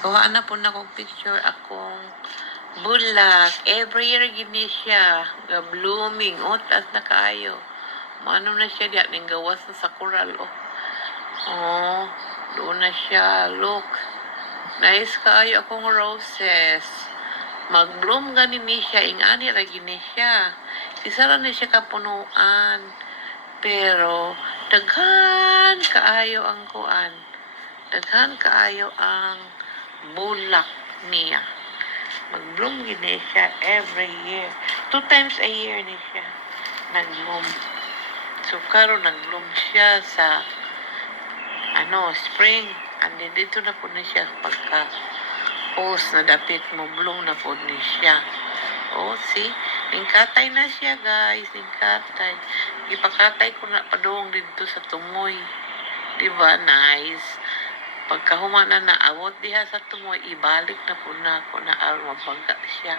Kuha na po na kong picture akong bulak. Every year gini siya. Blooming. O, taas na kaayo. Maano na siya diya. Ning gawas na sa coral. Oh, doon na siya. Look. Nice kaayo akong roses. Mag-bloom ganin ni siya. Ingani ra gini siya. Isara na siya kapunuan. Pero, daghan kaayo ang kuan. Daghan kaayo ang bulak niya. Mag-bloom gini siya every year. 2 times a year ni siya nag-bloom. So, karon nag-bloom siya sa spring. And then, dito na po na siya pagka-post na dapit mo, bloom na po ni siya. Oh, see? Ningkatay na siya, guys. Ningkatay. Ipakatay ko na padung dito sa tumoy. Diba? Nice. Pagkahuma na naawot diha sa tumoy, ibalik na po na ako na mabaga siya.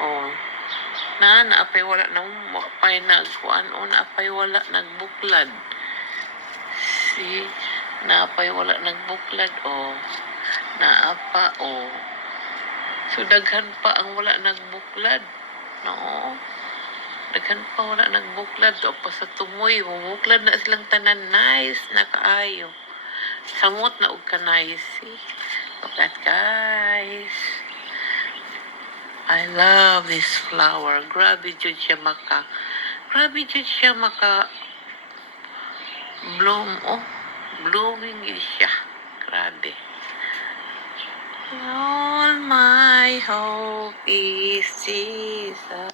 Oh. Naapay wala nang mapay nagkuan o naapay wala nagbuklad. See? Naapay wala nagbuklad o. Naapa o. So, daghan pa ang wala nagbuklad. No? Daghan pa wala nagbuklad. O pa sa tumoy, bubuklad na silang tanan. Nice na kaayo. Samot na og kanay. See? Look at guys. I love this flower. Grabe jud siya bloom. Oh, blooming siya. Grabe. All my hope is Jesus.